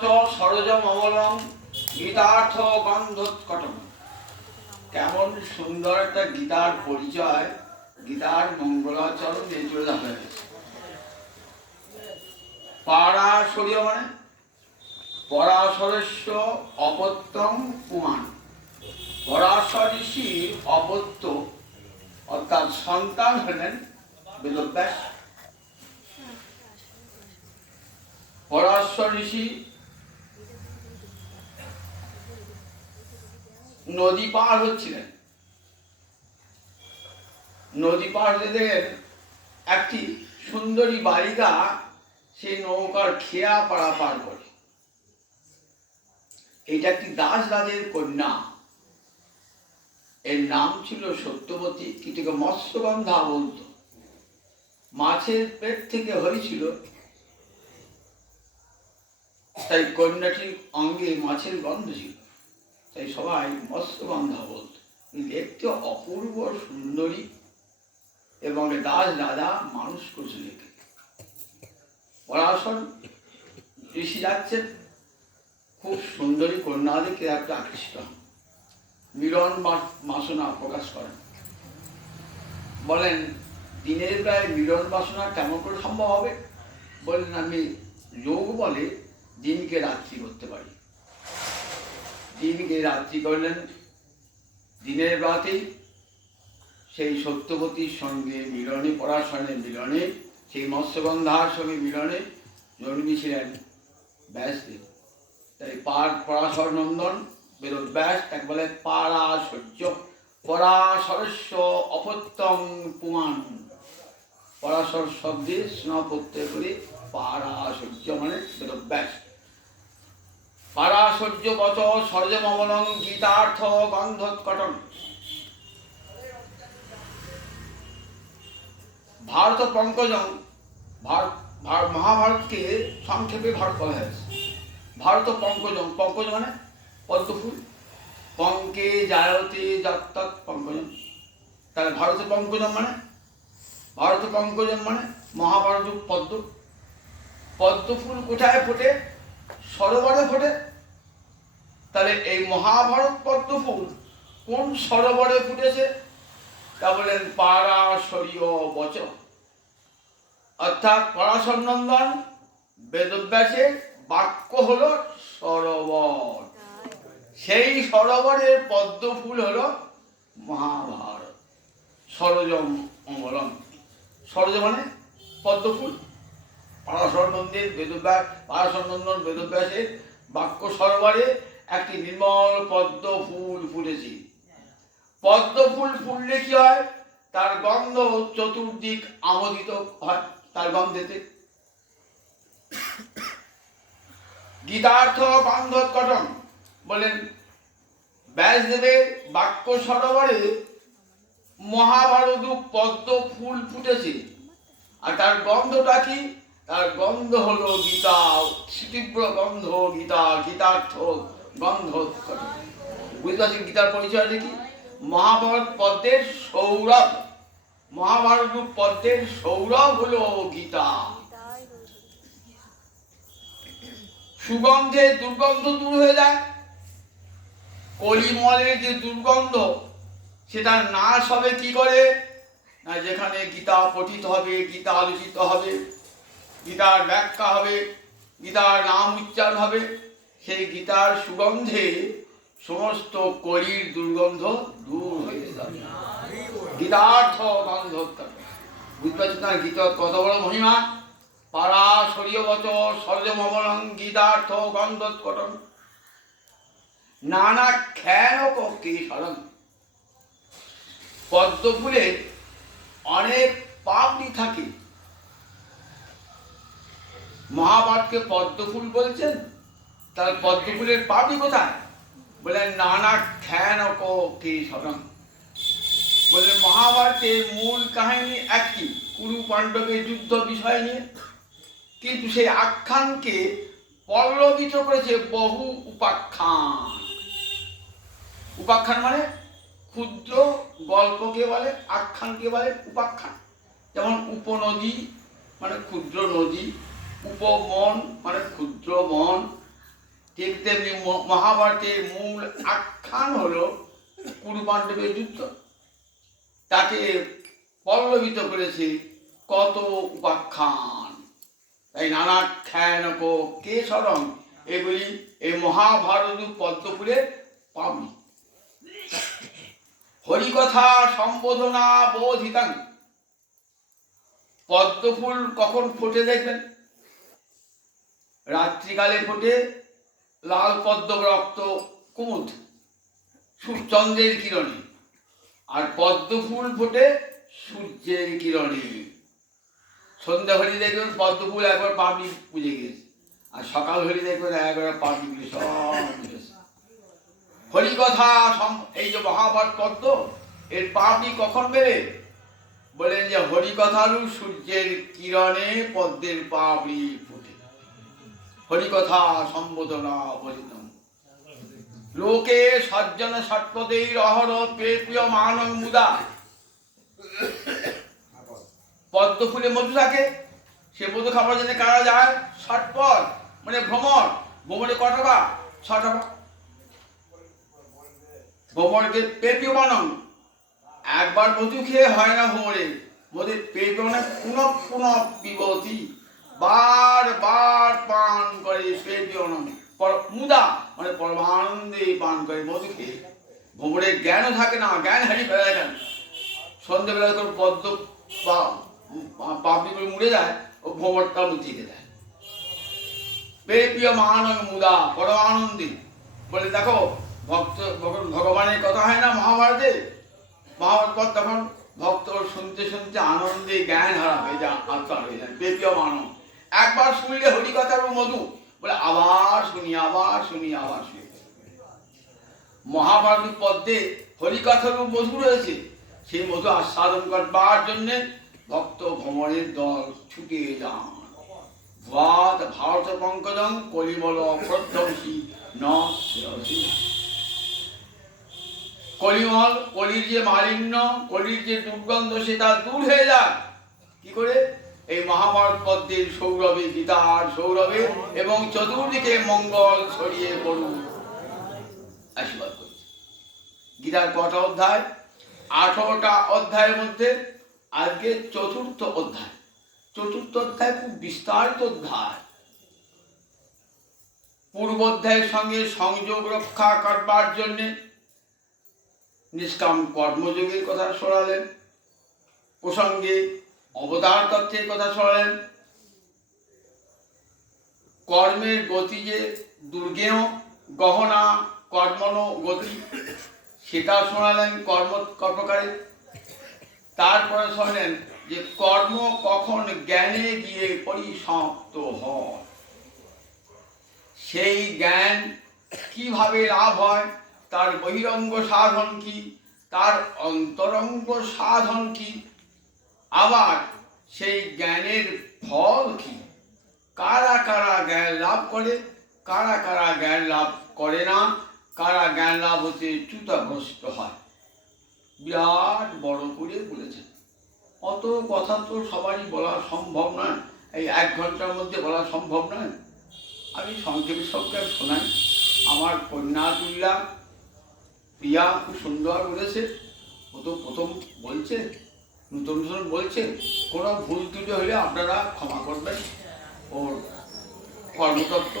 সরোজম অবলম গীতার্থ গন্ধোৎকটম। কেমন সুন্দর একটা গীতার পরিচয়, গীতার মঙ্গলাচরণ দিয়ে চলে যাবে। পারাশরীয় মানে পরাশরস্য অপত্যম পুমান। পরাশর ঋষির অপত্য অর্থাৎ সন্তান হলেন বেদব্যাস। পরাশর ঋষি নদী পার হচ্ছিলেন। নদী পার হতে দেখেন একটি সুন্দরী বালিকা সেই নৌকার খেয়া পাড়া পার করে। এটা একটি দাস রাজের কন্যা, এর নাম ছিল সত্যবতী, কিন্তু মৎস্যগন্ধা বলত। মাছের পেট থেকে হয়েছিল, তাই কন্যাটির অঙ্গে মাছের গন্ধ ছিল, তাই সবাই মৎস্যগন্ধা বলত। দেখতে অপূর্ব সুন্দরী এবং দাস রাজা মানুষ করছিল। পরাশর ঋষি যাচ্ছেন, খুব সুন্দরী কন্যা দেখে একটা আকৃষ্ট হন, মিলন বাসনা প্রকাশ করেন। বলেন দিনের বেলায় মিলন বাসনা কেমন করে সম্ভব হবে? বলেন আমি যোগ বলে দিনকে রাত্রি করতে পারি। দিনকে রাত্রি করলেন, দিনের রাতেই সেই সত্যবতীর সঙ্গে মিলনে, পরাশরের মিলনে, সেই মৎস্যগন্ধার সঙ্গে মিলনে জন্মেছিলেন ব্যাসদেব। তাই পরাশর নন্দন বেদব্যাস তাকে বলে পারাশর্য। পরাশরস্য অপত্যম পুমান। পরাশর শব্দে স্ন প্রত্যয় করে পারাশর্য মানে বেদব্যাস। পারাশর্য বচ সরজমবলং গীতার্থ গন্ধোৎকটম। ভারত পঙ্কজম, মহাভারতকে সংক্ষেপে ভারত বলা হয়েছে। ভারত পঙ্কজম, পঙ্কজ মানে পদ্মফুল, পঙ্কে জায়তে যত্তৎ পঙ্কজম। তাহলে ভারত পঙ্কজম মানে, ভারত পঙ্কজম মানে মহাভারত পদ্ম। পদ্মফুল কোথায় ফোটে? সরোবরে ফোটে। তাহলে এই মহাভারত পদ্মফুল কোন সরোবরে ফুটেছে? তা বলেন পারাশরীয় বচন, অর্থাৎ পরাশর নন্দন বেদব্যাসের বাক্য হলো সরোবর। সেই সরোবরের পদ্মফুল হলো মহাভারত। সরোজম অমলম, সরোজ মানে পদ্মফুল। পরাশর নন্দের বেদব্যাস, পরাশর নন্দন বেদব্যাসের বাক্য সরোবরে একটি নির্মল পদ্ম ফুল ফুটেছে। পদ্ম ফুল ফুললে কি হয়? তার গন্ধ চতুর্দিক আমোদিত হয়, তার গন্ধেতে। গীতার্থ গন্ধোৎকটম বলেন ব্যাসদেবের বাক্য সরোবরে মহাভারত পদ্ম ফুল ফুটেছে। আর তার গন্ধটা কি? তার গন্ধ হলো গীতা, তীব্র গন্ধ গীতা, গীতার্থ গন্ধোৎকটম। বুঝতে পারছেন গীতার পরিচয় কি? মহাভারত পদ্মের সৌরভ, মহাভারত পদ্মের সৌরভ হলো গীতা। সুগন্ধে দুর্গন্ধ দূর হয়ে যায়। কলিমলের যে দুর্গন্ধ সেটা নাশ হবে কি করে? না, যেখানে গীতা পঠিত হবে, গীতা আলোচিত হবে, গীতার ব্যাখ্যা হবে, গীতার নাম উচ্চারণ হবে, সেই গীতার সুগন্ধে সমস্ত কলির দুর্গন্ধ দূর হয়ে যাবে। গীতার্থ গন্ধোৎকটম। বুঝতে পারছেন না গীতার কত বড় মহিমা? পারাশরীয় বচ সরজমবলং গীতার্থ গন্ধোৎকটম। নানা খ্যান কেশরম। পদ্ম ফুলে অনেক পাপড়ি থাকে। মহাভারতকে পদ্ম ফুল বলছেন, তার পদ্ম ফুলের পাপড়ি কোথায়? বলেন নানা খ্যান কেশরম। বলে মহাভারতের মূল কাহিনী একটি, কুরু পাণ্ডবের যুদ্ধ বিষয় নিয়ে, কিন্তু সেই আখ্যানকে পল্লবিত করেছে বহু উপাখ্যান। উপাখ্যান মানে ক্ষুদ্র গল্পকে বলে, আখ্যানকে বলে উপাখ্যান। যেমন উপনদী মানে ক্ষুদ্র নদী, উপমন মানে ক্ষুদ্র মন, ঠিক তেমনি মহাভারতের মূল আখ্যান হলো কুরু পাণ্ডবের যুদ্ধ। তাকে পল্লবিত করেছে কত উপাখ্যান। তাই নানাখ্যান কে স্মরণ, এগুলি এই মহাভারত পদ্মপুরের পাবনি। হরিকথা সম্বোধনা বোধিতাং। পদ্মফুল কখন ফোটে দেখবেন? রাত্রিকালে ফোটে লাল পদ্ম রক্ত কুমুদ চন্দ্রের কিরণে, আর পদ্ম ফুল ফোটে সূর্যের কিরণে। সন্ধ্যা হলে দেখবেন পদ্ম ফুল একবার পাবনি পুজে গেছে, আর সকাল হলে দেখবেন একবার পাবনি সব বুঝেছে। হরিকথা এই যে মহাভারত পদ্ম, এর পাবনি কখন বেড়ে? বলেন যে হরিকথারু সূর্যের কিরণে পদ্মের পাবনি ফুটে। হরিকথা সম্বোধনা বলিতাম। লোকে সজ্জন ষটপদের অহর প্রিয় মানব মুদা। পদ্ম ফুলে মধু থাকে, সে মধু খাবার জন্য কারা যায়? ষটপদ মানে ভ্রমর। ভ্রমণে কটকা 6 টাকা। ভ্রমরকে পেপীয় মানব। একবার মধু খেয়ে হয় না ভ্রমরে, মধুর পেপে মানে পুনঃ পুনঃ পিবতি, বারবার পান করে পেপীয় মুদা মানে পরমানন্দে পান করে মধু খেয়ে। ভ্রমরের জ্ঞানও থাকে না, জ্ঞান হারিয়ে ফেলা যায়। সন্ধ্যেবেলা যখন পদ্ম পাপড়ি করে মুড়ে যায়, ও ভ্রমরটা মুচিয়ে দেয়। পেপীয় মানব মুদা পরমানন্দে। বলে দেখো ভক্ত ভগবানের কথা হয় না মহাভারতে, মহাভারত তখন ভক্ত শুনতে শুনতে আনন্দে জ্ঞান হারা হয়ে যায়, আত্মা হয়ে যায়। পেপীয় মানব একবার শুনলে হরিকথার মধু, বলে আবার শুনি আবার শুনি আবার শুনি। মহাভারত পদ্মে হরিকথার মধু রয়েছে, সেই মধু আস্বাদন করবার জন্য ভক্ত ভ্রমণের দল ছুটে যান। ভারত পঙ্কজং কলিমল প্রধ্বংসী ন। কলিমল, কলির যে মালিন্য, কলির যে দুর্গন্ধ, সেটা দূর হয়ে যায় কি করে? এই মহাভারত পদ্মের সৌরভে, গীতার সৌরভে, এবং চতুর্দিকে মঙ্গল ছড়িয়ে পড়ুন আশীর্বাদ করছে। গীতার কটা অধ্যায়? 18টা অধ্যায়ের মধ্যে আজকে চতুর্থ অধ্যায়। চতুর্থ অধ্যায় খুব বিস্তারিত অধ্যায়। পূর্ব অধ্যায়ের সঙ্গে সংযোগ রক্ষা করবার জন্য নিষ্কাম কর্মযোগের কথা শোনালেন, প্রসঙ্গে অবতার তত্ত্বের কথা শোনালেন, কর্মের গতি যে দুর্গেয় গহনা কর্মণ গতি, সেটা শোনালেন কর্মকারে। তারপরে শোনেন যে কর্ম কখন জ্ঞানে গিয়ে পরিসমাপ্ত হয়, সেই জ্ঞান কিভাবে লাভ হয়, তার বহিরঙ্গ সাধন কি, তার অন্তরঙ্গ সাধন কি, আবার সেই জ্ঞানের ফল কি, কারা কারা জ্ঞান লাভ করে, কারা কারা জ্ঞান লাভ করে না, কারা জ্ঞান লাভ হতে চ্যুতগ্রস্ত হয়। বিরাট বড় করে বলেছেন। অত কথা তো সবারই বলা সম্ভব নয়, এই 1 ঘন্টার মধ্যে বলা সম্ভব নয়। আমি সংক্ষেপে সংক্ষেপ শোনাই। আমার কন্যা তুল্লা প্রিয়া খুব সুন্দর বলেছে। ও তো প্রথম বলছে, নতুন নতুন বলছে, কোনো ভুল ত্রুটি হলে আপনারা ক্ষমা করবেন। ওর কর্মতত্ত্ব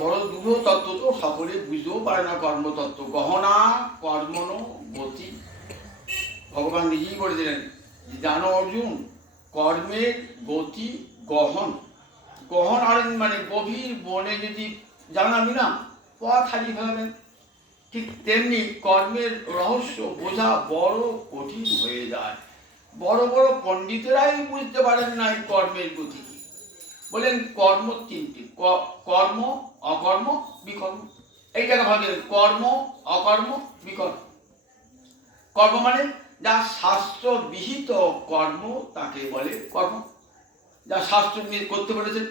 বড় দুটো তত্ত্ব তো সকলে বুঝতেও পারে না। কর্মতত্ত্ব গহনা কর্মণ গতি, ভগবান নিজেই বলে দিলেন, জানো অর্জুন, কর্মের গতি গহন। গহন আর মানে গভীর বনে যদি জানাবি না, পথ হারিয়ে ফেলবেন। ঠিক তেমনি কর্মের রহস্য বোঝা বড় কঠিন হয়ে যায়। বড় বড় পণ্ডিতেরাই বুঝতে পারেন না এই কর্মের গতি কি। বলেন কর্ম 3টি, কর্ম অকর্ম বিকর্ম। এইটাকে ভাবেন কর্ম অকর্ম বিকর্ম। কর্ম মানে যা শাস্ত্র বিহিত কর্ম, তাকে বলে কর্ম। যা শাস্ত্র করতে বলেছেন,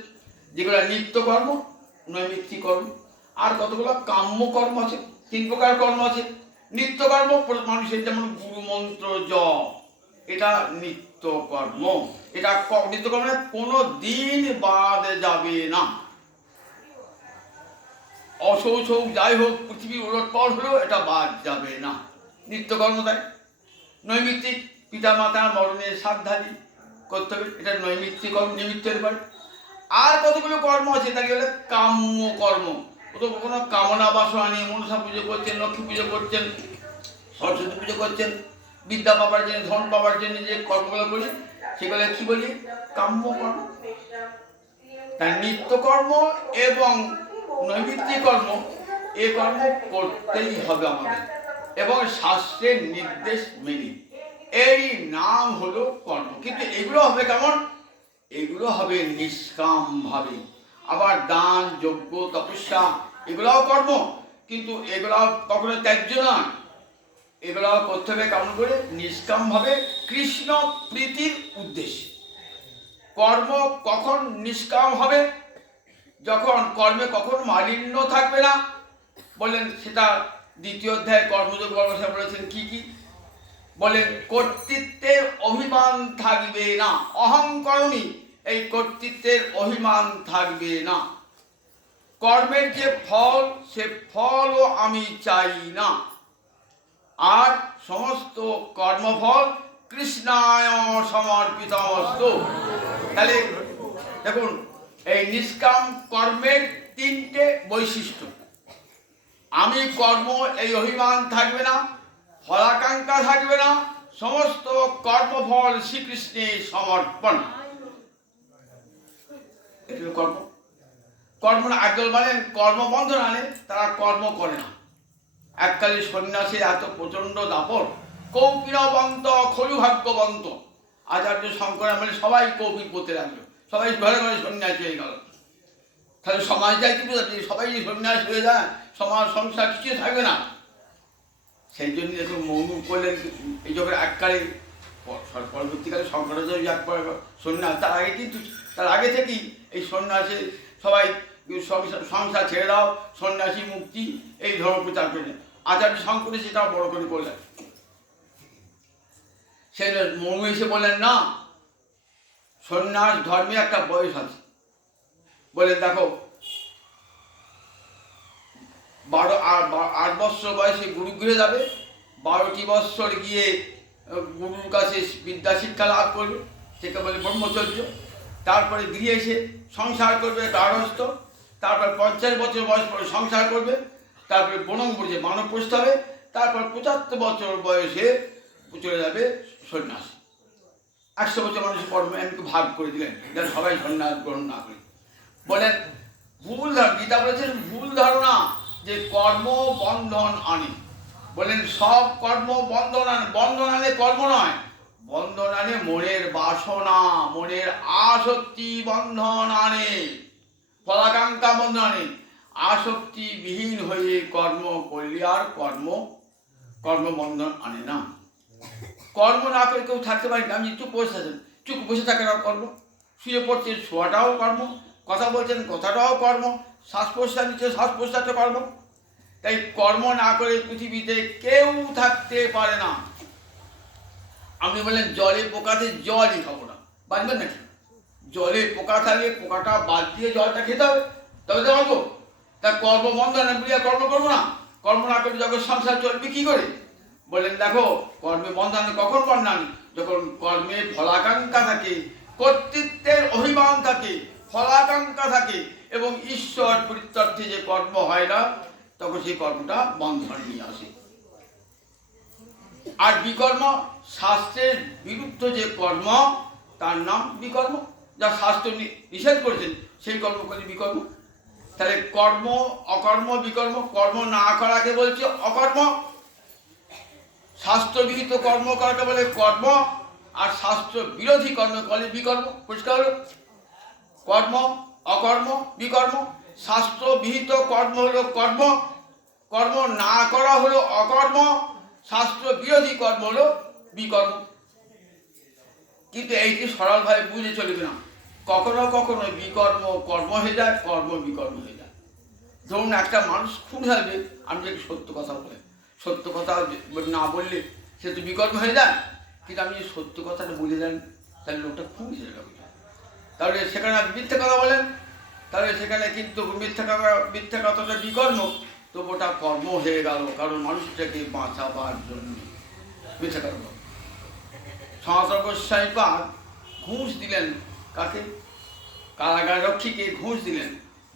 যেগুলো নিত্য কর্ম, নৈমিত্তিক কর্ম। আর কতগুলো কাম্য কর্ম আছে। 3 প্রকার কর্ম আছে। নিত্য কর্ম মানুষের, যেমন গুরু মন্ত্র জপ, এটা নিত্য কর্ম। এটা নিত্য কর্ম কোনো দিন বাদ যাবে না। অশৌচ হোক যাই হোক পৃথিবীর ওলটপালট হলেও এটা বাদ যাবে না। নিত্যকর্ম তাই নৈমিত্তিক, পিতা মাতার মরণের শ্রাদ্ধাদি করতে হবে, এটা নৈমিত্তিক কর্ম, নিমিত্তের বাড়ি। আর কতগুলো কর্ম আছে, তাকে বলে কাম্য কর্ম। কোথাও কোনো কামনা বাসনা নিয়ে মনসা পুজো করছেন, লক্ষ্মী পুজো করছেন, সরস্বতী পুজো করছেন, বিদ্যা পাবার জন্য, ধন পাবার জন্য যে কর্মগুলো করি সেগুলো কি বলি? কাম্য কর্ম। তাই নিত্যকর্ম এবং নৈমিত্তিক কর্ম, এ কর্ম করতেই হবে আমাদের, এবং শাস্ত্রের নির্দেশ মেনে। এই নাম হলো কর্ম। কিন্তু এগুলো হবে কেমন? এগুলো হবে নিষ্কাম ভাবে। আবার দান, যজ্ঞ, তপস্যা এগুলাও কর্ম, কিন্তু এগুলাও কখনো ত্যায্য নয়। এগুলাও করতে হবে কেমন করে? নিষ্কাম ভাবে, কৃষ্ণ প্রীতির উদ্দেশ্যে। কর্ম কখন নিষ্কাম হবে? যখন কর্মে কখন মালিন্য থাকবে না। বলেন সেটা দ্বিতীয় অধ্যায় কর্মযোগ কর্মশালা বলেছেন কি কি? বলেন কর্তৃত্বের অভিমান থাকবে না, অহংকরণী, এই কর্তৃত্বের অভিমান থাকবে না। কর্মের যে ফল, সে ফলও আমি চাই না। আর সমস্ত কর্মফল কৃষ্ণায় সমর্পিতমস্তু। তাহলে দেখুন, এই নিষ্কাম কর্মের তিনটে বৈশিষ্ট্য। আমি কর্ম, এই অভিমান থাকবে না, ফলাকাঙ্ক্ষা থাকবে না, সমস্ত কর্মফল শ্রীকৃষ্ণের সমর্পণ। এটা কর্ম। কর্ম না, একদল মানে কর্মবন্ধন আনে, তারা কর্ম করে না। এককালে সন্ন্যাসীর এত প্রচন্ড দাপট, কৌপিনবন্ত খলুভাগ্যবন্ত। আচার্য শঙ্কর মানে সবাই কৌপিন পড়তে লাগলো, সবাই ঘরে ঘরে সন্ন্যাসী হয়ে গেল। তাহলে সমাজটাই কি বোঝাচ্ছে? সবাই যে সন্ন্যাস হয়ে যায়, সমাজ সংসার কিছু থাকবে না। সেই জন্য দেখুন মৌন করলেন এই জগের এককালে, পরবর্তীকালে শঙ্করাচার্য এক সন্ন্যাস, তার আগে থেকেই এই সন্ন্যাসে সবাই সংসার ছেড়ে দাও, সন্ন্যাসী মুক্তি, এই ধর্ম প্রচার করলেন। আচার্য শঙ্কর সেটাও বড় করে করলেন। সে মৌন এসে বললেন না, সন্ন্যাস ধর্মে একটা বয়স আছে। বলে দেখো, 8 বৎসর বয়সে গুরুগৃহে যাবে, 12টি বৎসর গিয়ে গুরুর কাছে বিদ্যা শিক্ষা লাভ করবে, সেটা বলে ব্রহ্মচর্য। তারপরে গৃহে এসে সংসার করবে গার্হস্থ্য। তারপর 50 বছর বয়স পরে সংসার করবে। তারপরে বনং বসে বানপ্রস্থ হবে। তারপর 75 বছর বয়সে চলে যাবে সন্ন্যাস। 100 বছর মানুষের কর্ম এমনি ভাগ করে দিলেন, যেন সবাই সন্ন্যাস গ্রহণ না করে। বলেন ভুল ধারণা, গীতা বলেছেন ভুল ধারণা যে কর্ম বন্ধন আনে। বলেন সব কর্ম বন্ধন আনে। বন্ধন আনে কর্ম নয়, বন্ধন আনে মনের বাসনা, মনের আসক্তি বন্ধন আনে, ফলাকাঙ্ক্ষা বন্ধন আনে। আসক্তি বিহীন হয়ে কর্ম করলে আর কর্মবন্ধন আনে না। কর্ম না করে কেউ থাকতে পারি না। আপনি চুপ বসে থাকেন কর্ম, শুয়ে পড়ছেন শোয়াটাও কর্ম, কথা বলছেন কথাটাও কর্ম, শ্বাস প্রশ্বাস নিচ্ছে শ্বাস প্রশ্বাসটা কর্ম। তাই কর্ম না করে পৃথিবীতে কেউ থাকতে পারে না। আপনি বললেন জলে পোকাতে জলই খাবো না, বাঁচবেন নাকি? জলে পোকা থাকলে পোকাটা বাদ দিয়ে জলটা খেতে হবে, তবে তো বাঁচবো। তা কর্মবন্ধন বুঝিয়া কর্ম করবো না, কর্ম না করে যখন সংসার চলবে কি করে? বললেন দেখো, কর্মে বন্ধন কখন বন্ধন? যখন কর্মে ফলাকাঙ্ক্ষা থাকে, কর্তৃত্বের অভিমান থাকে, ফলাকাঙ্ক্ষা থাকে, এবং ঈশ্বর পরিত্যর্থে যে কর্ম হয় না, তখন সেই কর্মটা বন্ধন নিয়ে আসে। আর বিকর্ম, শাস্ত্রের বিরুদ্ধ যে কর্ম, তার নাম বিকর্ম। যা শাস্ত্র নিষেধ করেছেন সেই কর্ম করে বিকর্ম। তাহলে কর্ম, অকর্ম, বিকর্ম। কর্ম না করাকে বলছে অকর্ম, শাস্ত্রবিহিত কর্ম করাকে বলে কর্ম, আর শাস্ত্র বিরোধী কর্ম বলে বিকর্ম। পরিষ্কার হলো? কর্ম, অকর্ম, বিকর্ম। শাস্ত্রবিহিত কর্ম হলো কর্ম, কর্ম না করা হলো অকর্ম, শাস্ত্র বিরোধী কর্ম হলো বিকর্ম। কিন্তু এইটি সরলভাবে বুঝে চলবে না। কখনো কখনো বিকর্ম কর্ম হয়ে যায়, কর্ম বিকর্ম হয়ে যায়। ধরুন একটা মানুষ খুন হবে, আমি যদি সত্য কথা বলে, সত্য কথা না বললে সে তো বিকর্ম হয়ে যায়। কিন্তু আপনি সত্য কথাটা বলে দেন, তাহলে লোকটা খুন হিসেবে হবে। তাহলে সেখানে আপনি মিথ্যে কথা বলেন, তাহলে সেখানে কিন্তু মিথ্যা কথাটা বিকর্ম, তো ওটা কর্ম হয়ে গেল, কারণ মানুষটাকে বাঁচাবার জন্য মিথ্যা কর্ম। সনাতন গোস্বামী পাদ ঘুষ দিলেন কাকে? কারাগার রক্ষীকে ঘুষ দিলেন।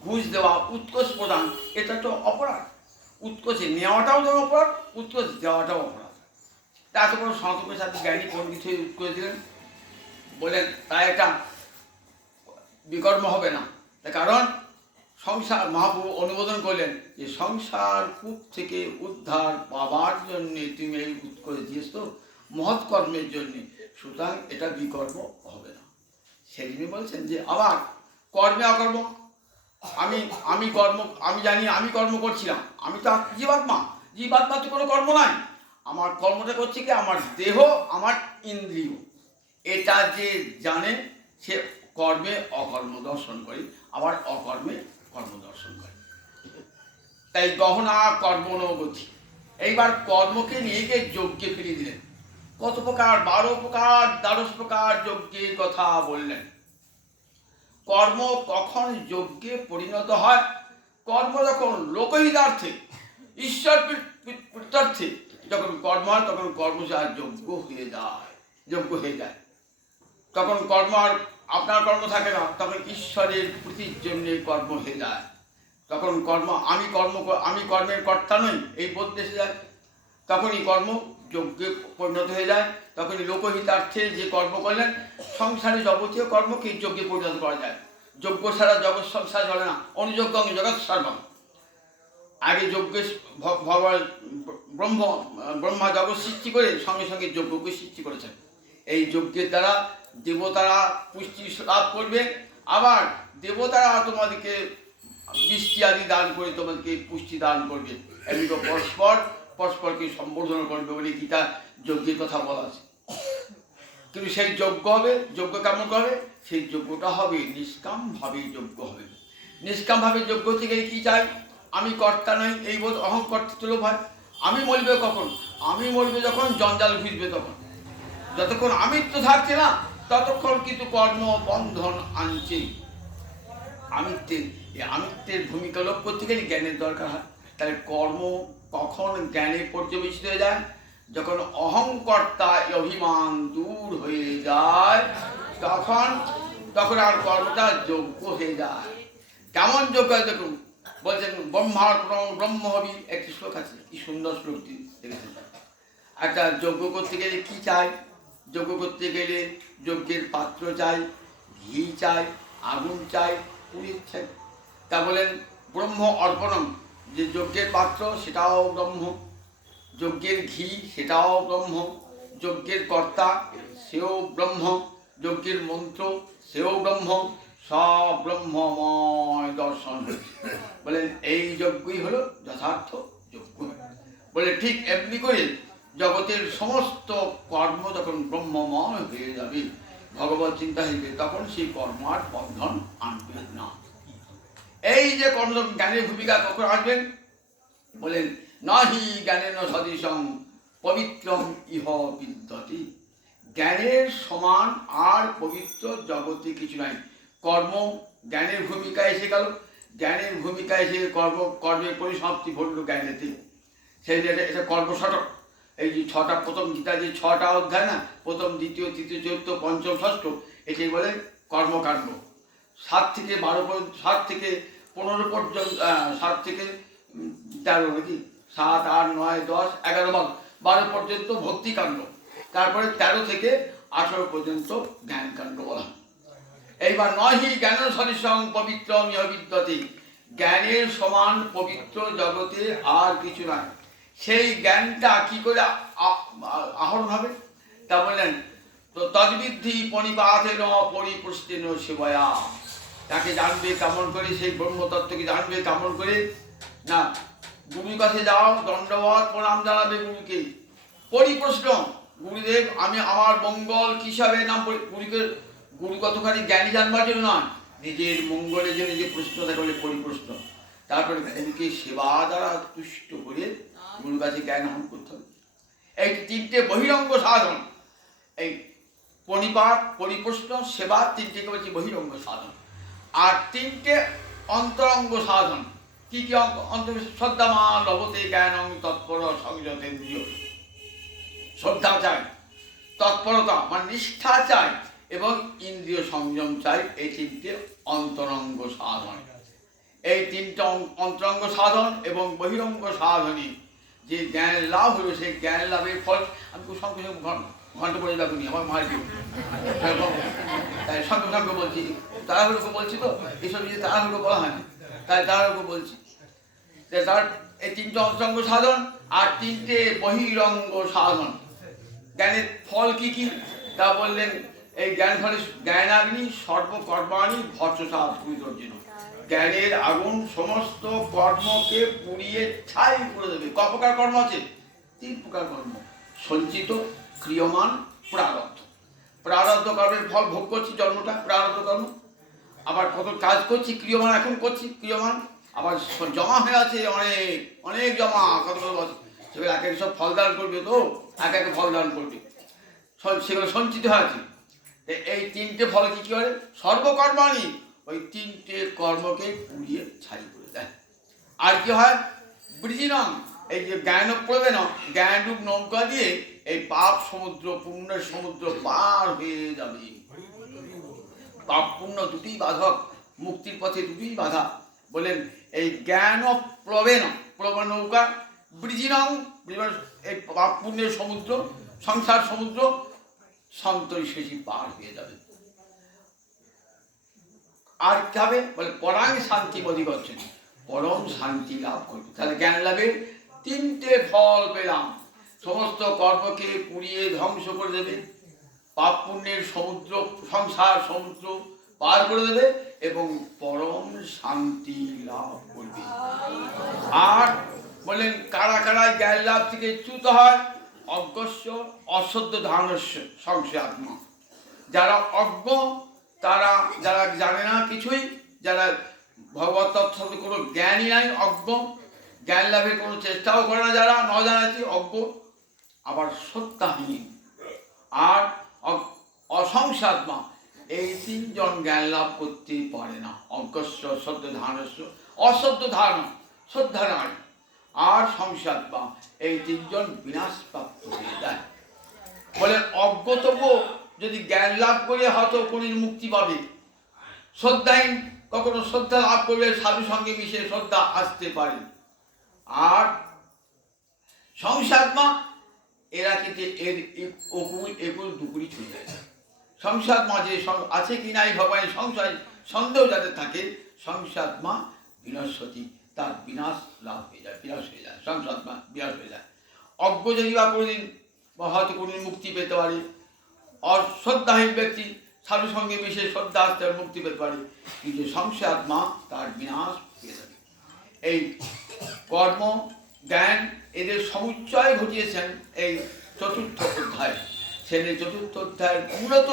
ঘুষ দেওয়া, উৎকোচ প্রদান, এটা তো অপরাধ। উৎকোচে নেওয়াটাও যেমন অপরাধ, উৎকোচ দেওয়াটাও অপরাধ। তা এত বড় সনাতন গোস্বামী জ্ঞানী পণ্ডিত হয়ে উৎকোচ দিলেন, বললেন তাই এটা বিকর্ম হবে না। কারণ সংসার, মহাপ্রভু অনুমোদন করলেন যে সংসার কূপ থেকে উদ্ধার পাবার জন্যে তুমি এই উৎকোচ দিয়েছ মহৎ কর্মের জন্যে, সুতরাং এটা বিকর্ম হবে না। সেদিনই বলছেন যে আবার কর্মে অকর্ম, আমি কর্ম, আমি জানি আমি কর্ম করছিলাম, আমি তো জীবাত্মা, জীবাত্মা তো কোনো কর্ম নাই। আমার কর্মটা করছে কি? আমার দেহ, আমার ইন্দ্রিয়, এটা যে জানে সে কর্মে অকর্ম দর্শন করে, আবার অকর্মে কর্ম দর্শন করে। তাই গহনা কর্মণগতি। এইবার কর্মকে নিয়ে গিয়ে যজ্ঞে ফিরিয়ে দিলেন। কত প্রকার? 12 প্রকার, 12 প্রকার যজ্ঞের কথা বললেন। কর্ম কখন যজ্ঞে পরিণত হয়? কর্ম যখন লোকহিতার্থে, ঈশ্বর প্রীত্যর্থে যখন কর্ম হয়, তখন কর্ম যজ্ঞ হয়ে যায়, যজ্ঞ হয়ে যায়। তখন কর্ম আর আপনার কর্ম থাকে না, তখন ঈশ্বরের প্রীতির জন্য কর্ম হয়ে যায়। তখন কর্ম, আমি কর্মের কর্তা নই এই বোধ এসে যায়। তখনই কর্ম যজ্ঞে পরিণত হয়ে যায়। তখনই লোকহিতার্থে যে কর্ম করলেন, সংসারে যাবতীয় কর্মকে যজ্ঞে পরিণত করা যায়। যজ্ঞ ছাড়া জগৎ সংসার চলে না। অনুযজ্ঞ জগৎ সর্বম। আগে যজ্ঞে ভগবান ব্রহ্মা জগৎ সৃষ্টি করে সঙ্গে সঙ্গে যজ্ঞকে সৃষ্টি করেছেন। এই যজ্ঞের দ্বারা দেবতারা পুষ্টি লাভ করবে, আবার দেবতারা তোমাদেরকে বৃষ্টি আদি দান করে তোমাদেরকে পুষ্টি দান করবে। এমনিকে পরস্পরকে সম্বোধন করবে বলে গীতা যজ্ঞের কথা বলা আছে। কিন্তু সেই যজ্ঞ হবে, যজ্ঞ কেমন হবে? সেই যজ্ঞটা হবে নিষ্কামভাবে যজ্ঞ হবে। নিষ্কামভাবে যজ্ঞ থেকে কি চাই? আমি কর্তা নই এই বোধ, অহংকর্তৃত্ব লোভ হয়। আমি মরবে কখন? আমি মরবে যখন জঞ্জাল ঘুরবে তখন। যতক্ষণ আমিত্ব থাকছে না, ততক্ষণ কিন্তু কর্ম বন্ধন আনছে। আমিত্বের ভূমিকা লোপ করতে গেলে জ্ঞানের দরকার হয়। তাহলে কর্ম কখন জ্ঞানে পর্যবেসিত হয়ে যায়? যখন অহংকর্তা অভিমান দূর হয়ে যায়, তখন আর কর্মটা যোগ্য হয়ে যায়। কেমন যোগ্য হয় দেখুন, বলছেন ব্রহ্মার্পণ ব্রহ্ম হবি, একটি শ্লোক আছে, কি সুন্দর শ্লোকটি দেখেছেন। একটা যজ্ঞ করতে গেলে কি চাই? যজ্ঞ করতে গেলে যজ্ঞের পাত্র চাই, ঘি চাই, আগুন চাই, পুরীর চাই। তা বলেন ব্রহ্ম অর্পণম, যে যজ্ঞের পাত্র সেটাও ব্রহ্ম, যজ্ঞের ঘি সেটাও ব্রহ্ম, যজ্ঞের কর্তা সেও ব্রহ্ম, যজ্ঞের মন্ত্র সেও ব্রহ্ম, সব ব্রহ্মময় দর্শন হচ্ছে। বলেন এই যজ্ঞই হলো যথার্থ যজ্ঞ। বলে ঠিক এমনি করে জগতের সমস্ত কর্ম যখন ব্রহ্মময় হয়ে যাবে, ভগবত চিন্তা হইবে, তখন সেই কর্ম আর বন্ধন আনবে না। এই যে কর্ম জ্ঞানের ভূমিকা কখন আসবেন? বলেন নাহি জ্ঞানেন সদৃশং পবিত্রম ইহ বিদ্যতি। জ্ঞানের সমান আর পবিত্র জগতে কিছু নাই। কর্ম জ্ঞানের ভূমিকা এসে গেল, জ্ঞানের ভূমিকা এসে কর্মের পরিসমাপ্তি ঘটল জ্ঞানেতে। সেই এটা কর্মশতক। এই যে ছটা, প্রথম গীতা যে 6টা অধ্যায় না, প্রথম, দ্বিতীয়, তৃতীয়, চতুর্থ, পঞ্চম, ষষ্ঠ, এটাই বলে কর্মকাণ্ড। 7 থেকে 12 পর্যন্ত, 7 থেকে 15 পর্যন্ত, 7 থেকে 13 নাকি, 7, 8, 9, 10, 11, 12 পর্যন্ত ভক্তিকাণ্ড। তারপরে 13 থেকে 18 পর্যন্ত জ্ঞানকাণ্ড বলা। এইবার নহি জ্ঞান সদৃশং পবিত্রম ইহ বিদ্যতি। জ্ঞানের সমান পবিত্র জগতে আর কিছু নাই। সেই জ্ঞানটা কি করে আহরণ হবে? তা বললেন তো তদ্বিদ্ধি পরিপাতেন পরিপুষ্টেন সেবয়া। তাকে জানবে কেমন করে? সেই ব্রহ্মতত্ত্বকে জানবে কেমন করে? না, গুরুর কাছে যাও, দণ্ডবত প্রণাম জানাবে গুরুকে, পরিপ্রশ্ন, গুরুদেব আমি আমার মঙ্গল কিসবে নাম। গুরু কতখানি জ্ঞানী জানবার জন্য নয়, নিজের মঙ্গলের জন্য যে প্রশ্ন থাকে বলে পরিপ্রশ্ন। তারপরে গুরুকে সেবা দ্বারা তুষ্ট করে গুরুর কাছে জ্ঞান আহরণ করতে হবে। এই 3টে বহিরঙ্গ সাধন, এই পরিপাক, পরিপ্রশ্ন, সেবা, 3টেকে বলছি বহিরঙ্গ সাধন। আর তিনটে অন্তরঙ্গ সাধন। কি কি শ্রদ্ধামা লভতে জ্ঞানং তৎপর সংযতেন্দ্রিয়। শ্রদ্ধা চাই, তৎপরতা মানে নিষ্ঠা চাই, এবং ইন্দ্রিয় সংযম চাই। এই তিনটে অন্তরঙ্গ সাধন। এই তিনটে অন্তরঙ্গ সাধন এবং বহিরঙ্গ সাধনে যে জ্ঞান লাভ হলো, সেই জ্ঞান লাভের ফল আমি খুব সঙ্গে সঙ্গে ঘন্টা পড়ে রাখুনি, আমার মায়ের তাই সঙ্গে সঙ্গে বলছি, তাড়াহুড়ো বলছি তো, এসব যে তাড়াহুড়ো বলা হয় না, তাই তাড়াহুড়ো বলছি। তার এই তিনটে অন্তরঙ্গ সাধন আর তিনটে বহিরঙ্গ সাধন। জ্ঞানের ফল কি কি তা বললেন, এই জ্ঞান ফলে জ্ঞানাগ্নি সর্বকর্মাণি ভস্মসাৎ কুর্জীন। জ্ঞানের আগুন সমস্ত কর্মকে পুড়িয়ে ছাই করে দেবে। ক প্রকার কর্ম আছে? 3 প্রকার কর্ম: সঞ্চিত, ক্রিয়মান, প্রারব্ধ। প্রারব্ধ কর্মের ফল ভোগ করছি, জন্মটা প্রারব্ধ কর্ম। আবার কত কাজ করছি, ক্রিয়মান এখন করছি, ক্রিয়মান। আবার জমা হয়ে আছে অনেক অনেক জমা, কত বছর, সেগুলো এক এক সব ফলদান করবে, তো এক এক ফলদান করবে, সেগুলো সঞ্চিত হয়ে আছে। এই তিনটে ফল কি করে? সর্বকর্মাণি, ওই তিনটে কর্মকে পুড়িয়ে ছাই করে দেয়। আর কি হয়? বৃজিনং, এই যে জ্ঞান পড়বে না, জ্ঞানরূপ নৌকা দিয়ে এই পাপ সমুদ্র পুণ্যের সমুদ্র পার হয়ে যাবে। পাপ পুণ্য দুটি বাধক, মুক্তির পথে দুটি বাধা। বলেন এই জ্ঞান প্রবেন, প্রবণ নৌকা, বৃজিনং, এই পাপ পুণ্যের সমুদ্র, সংসার সমুদ্র সন্তোষ শেষী পার হয়ে যাবে। আর কি হবে? বলে পরাং শান্তি বোধি করছেন, পরম শান্তি লাভ করবে। তাহলে জ্ঞান লাভের তিনটে ফল পেলাম: সমস্ত কর্মকে পুড়িয়ে ধ্বংস করে দেবে, পাপ পুণ্যের সমুদ্র সংসার সমুদ্র পার করে দেবে, এবং পরম শান্তি লাভ করবে। আর বললেন কারা কারা জ্ঞান লাভ থেকে চ্যুত হয়? অজ্ঞস্য অশ্রদ্ধ ধারণস্য সংশয় আত্মা। যারা অজ্ঞ, তারা যারা জানে না কিছুই, যারা ভগবত তত্ত্বের কোনো জ্ঞানই নাই, অজ্ঞ, জ্ঞান লাভের কোনো চেষ্টাও করে না, যারা ন জানাচ্ছি অজ্ঞ। আবার সত্যাহীন আর অসংসাত্মা, এই তিনজন জ্ঞান লাভ করতে পারে না। অজ্ঞস্য শ্রদ্ধ ধারণস্য, অশ্রদ্ধ ধারণ, শ্রদ্ধা নয়, আর সংসাত্মা, এই তিনজন বিনাশ প্রাপ্ত হয়ে যায়। বলে অজ্ঞ তবু যদি জ্ঞান লাভ করে হয়তো কোনদিন মুক্তি পাবে। শ্রদ্ধাহীন কখনো শ্রদ্ধা লাভ করলে সাধু সঙ্গে মিশে শ্রদ্ধা আসতে পারে। আর সংসাত্মা, এরা কিন্তু এর একুল দুকুলি ছুঁয়ে যায়। সংসাত্মা যে আছে কি নাই ভগবানের সংশয় সন্দেহ যাদের থাকে, সংসাত্মা বিনশ্বতী, তার বিনাশ লাভ হয়ে যায়, বিনাশ হয়ে যায়, সংসাত্মা বিনাশ হয়ে যায়। অজ্ঞ যদি বা কোনোদিন বা হয়তো কোনোদিন মুক্তি পেতে পারে, অশ্রদ্ধাহীন ব্যক্তি সাধু সঙ্গে মিশে শ্রদ্ধা আসতে মুক্তি পেতে পারে, কিন্তু সংশয়াত্মা তার বিনাশ পেয়ে যাবে। এই কর্ম জ্ঞান এদের সমুচ্চয় ঘটিয়েছেন এই 4র্থ অধ্যায়। ছেলে 4র্থ অধ্যায়ের মূলত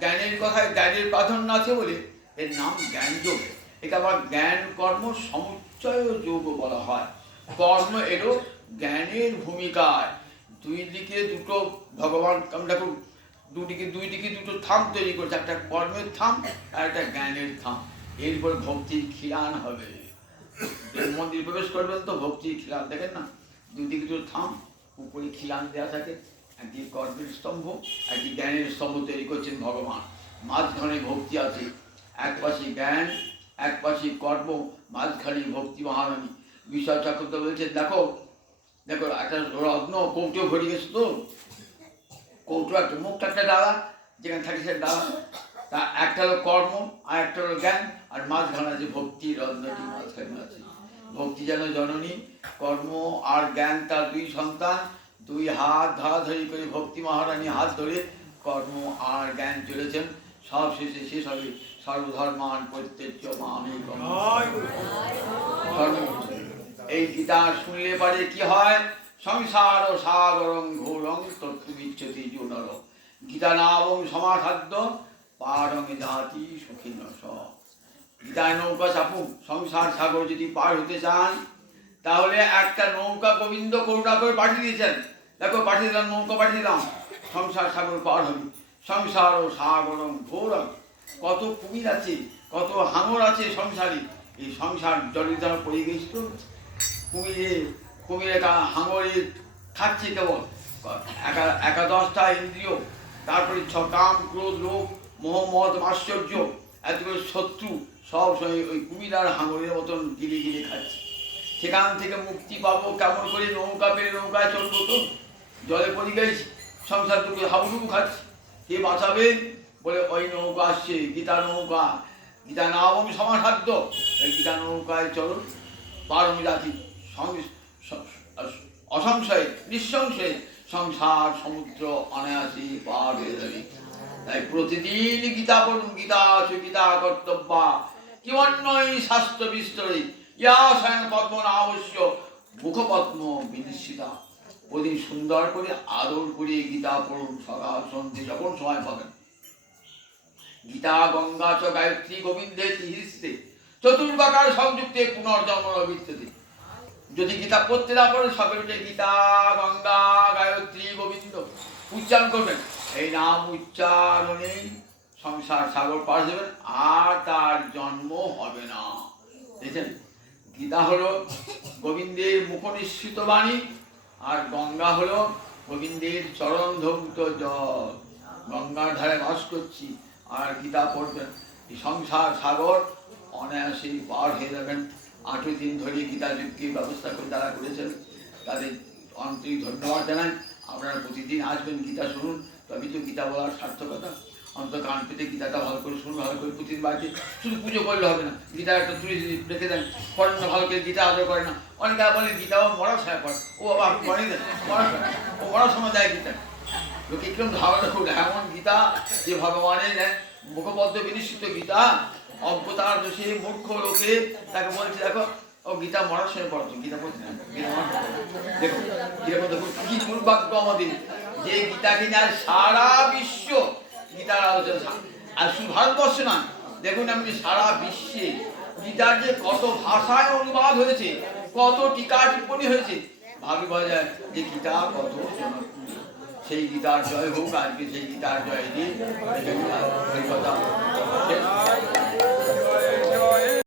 জ্ঞানের কথায় জ্ঞানের প্রাধান্য আছে বলে এর নাম জ্ঞান যোগ। এটা আবার জ্ঞান কর্ম সমুচ্চয় যোগ বলা হয়। কর্ম এলো জ্ঞানের ভূমিকায়, দুই দিকে দুটো ভগবান দেখুন, দুই দিকে দুটো থাম তৈরি করছে, একটা কর্মের থাম আর একটা জ্ঞানের থাম। এরপর ভক্তির খিলান হবে। মন্দির প্রবেশ করবেন তো ভক্তির খিলান দেখেন না, দুই দিকে দুটো থাম, উপরে খিলান দেওয়া থাকে। একটি কর্মের স্তম্ভ, একটি জ্ঞানের স্তম্ভ তৈরি করছেন ভগবান। মাঝখানে ভক্তি আছে, এক পাশে জ্ঞান, এক পাশে কর্ম, মাঝখানে ভক্তি মহারানী। বিশ্বনাথ ঠাকুর বলছেন দেখো দেখো একটা রত্ন কৌটো ভরে গেছে, তো কৌটো একটা মুখটা একটা ডালা, যেখানে থাকে সে ডালা, তা একটা হলো কর্ম আর একটা হলো জ্ঞান, আর মাঝখানে আছে ভক্তি, রত্নটি মাঝখানে আছে। ভক্তি যেন জননী, কর্ম আর জ্ঞান তার দুই সন্তান, দুই হাত ধরাধরি করে ভক্তি মহারানী হাত ধরে কর্ম আর জ্ঞান চলেছেন। সব শেষে শেষ হবে সর্বধর্মান পরিত্যজ্য মামেকং। এই গীতা শুনলে পারে কি হয়? সংসার সাগরং ঘোরং তত্ত্ববিচ্ছতি জুনর গীতা নামং সমাসাদ্য পারং জাতি সুখীন স। গীতায় নৌকা চাপুন। সংসার সাগর যদি পার হতে চান, তাহলে একটা নৌকা গোবিন্দ করুণা করে পাঠিয়ে দিয়েছেন। দেখো পাঠিয়ে দিলাম, নৌকা পাঠিয়ে দিলাম, সংসার সাগর পার হবে। সংসার ও সাগরং ঘোরং, কত কুমির আছে, কত হাঙর আছে সংসারে, এই সংসার জলের দ্বারা পরিবেষ্ট। কুমিরে কুমিরে হাঙরে খাচ্ছে কেবল একাদশটা ইন্দ্রিয়, তারপরে কাম ক্রোধ লোভ মোহ মদ আশ্চর্য, এতগুলো শত্রু সব সময় ওই কুমির আর হাঙরের মতন গিলে গিলে খাচ্ছে। সেখান থেকে মুক্তি পাবো কেমন করে? নৌকা পেয়ে নৌকায় চলবো তো, জলে পড়ে গেছি, সংসার টুকু হাবুডুবু খাচ্ছি, কে বাঁচাবে? বলে ওই নৌকা আসছে, গীতা নৌকা, গীতা নাম সমাসাধ্য, ওই গীতা নৌকায় চলো, পারমি জাতি অসংশয়ে নিঃসংশয়ে সংসার সমুদ্র অনায়াসে পার হয়ে যাবে। তাই প্রতিদিন গীতা পড়ুন, গীতা আছে গীতা কর্তব্যা কিমন্যই শাস্ত্র বিস্তরে ইয়া স্বয়ং পদ্ম না অবশ্য মুখপদ্ম বিনিশ্চিতা। ওদিন সুন্দর করে আদর করে গীতা পড়ুন, সকাল সন্ধ্যে যখন সময় পাবেন। গীতা গঙ্গা চ গায়ত্রী গোবিন্দে তিহিস্তে চতুর্বাকার সংযুক্তে পুনর্জন্ম বিদ্যতে। যদি গীতা পড়তে না পারেন, সকালে উঠে গীতা গঙ্গা গায়ত্রী গোবিন্দ উচ্চারণ করবেন। এই নাম উচ্চারণে সংসার সাগর পার দেবেন, আর তার জন্ম হবে না। দেখেন, গীতা হলো গোবিন্দের মুখনিঃসৃত বাণী, আর গঙ্গা হলো গোবিন্দের চরণ ধৌত জল। গঙ্গার ধারে বাস করছি আর গীতা পড়বেন, এই সংসার সাগর অনায়াসে পার হয়ে যাবেন। 8 দিন ধরে গীতা যুগের ব্যবস্থা করে তারা করেছেন, তাদের আন্তরিক ধন্যবাদ জানাই। আপনারা প্রতিদিন আসবেন, গীতা শুনুন, তবে তো গীতা বলার সার্থকতা। অন্তত কান পেতে গীতাটা ভালো করে শুনুন, ভালো করে প্রতিদিন বাড়িতে। শুধু পুজো করলে হবে না, গীতা একটা তুলে রেখে দেন, পড়েন না ভালো করে, গীতা আদর করে না। অনেকে বলে গীতা মরার সময় পড়ে, ও বাবা আপনি পড়েই দেন, ও মরার সময় দেয় গীতা। লোকে কিরকম ধারণা করলে এমন গীতা যে ভগবানের মুখপদ্ম বিনিশ্চিত গীতা, অজ্ঞতার দোষে মূর্খ লোকে তাকে বলছে দেখো ও গীতা মরার সময় পড়তো, গীতা পড়ছে না, গীতা দেখো কিরকম, দেখুন কি দুর্ভাগ্য আমাদের, যে গীতা কিনা সারা বিশ্ব গীতার আলোচনা। আর শুধু ভারতবর্ষে না, দেখুন এমনি সারা বিশ্বে গীতার যে কত ভাষায় অনুবাদ হয়েছে, কত টিকা টিপ্পণী হয়েছে, ভাবি বলা যায় যে গীতা কত জনপ্রিয়। সেই গীতার জয় হোক, আজকে সেই গীতার জয় দিন।